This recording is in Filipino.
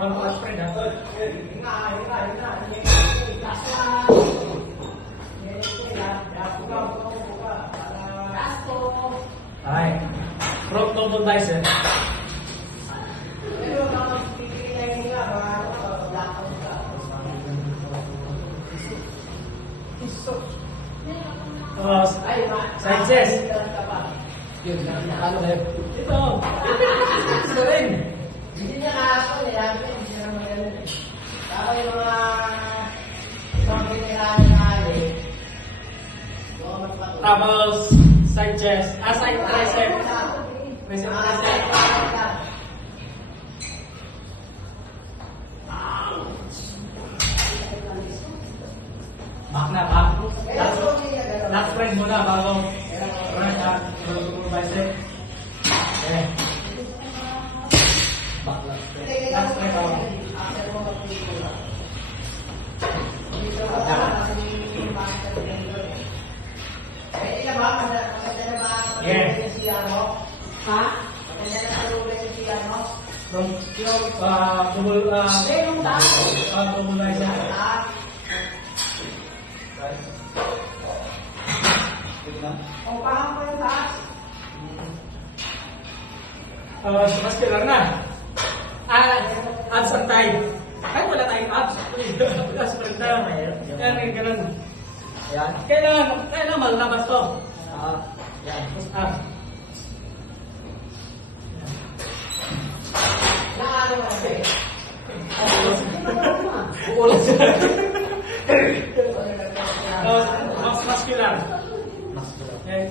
Ang clutch friend ha. Ay. Front double bicep. Tapos, side chest. Yun, ano na yun? Ito. Ito rin. Hindi niya kahapon eh. Hindi niya naman yan. Tapos yung mga pinirahan na eh. Tapos, side chest. Side tricep. Tricep, tricep. Back na, back. Last friend muna bago. Right hand. Bicep. Okay. Back last friend. Last friend bago. Yes. Ha? From double double bicep. Muscular na. Abs ang tayo. Kahit wala tayong abs. Abs tayo. Yan, ganun. Ayan. Kailangan malabas to. Yan. Tapos abs. Uulat siya. Muscular. Yan.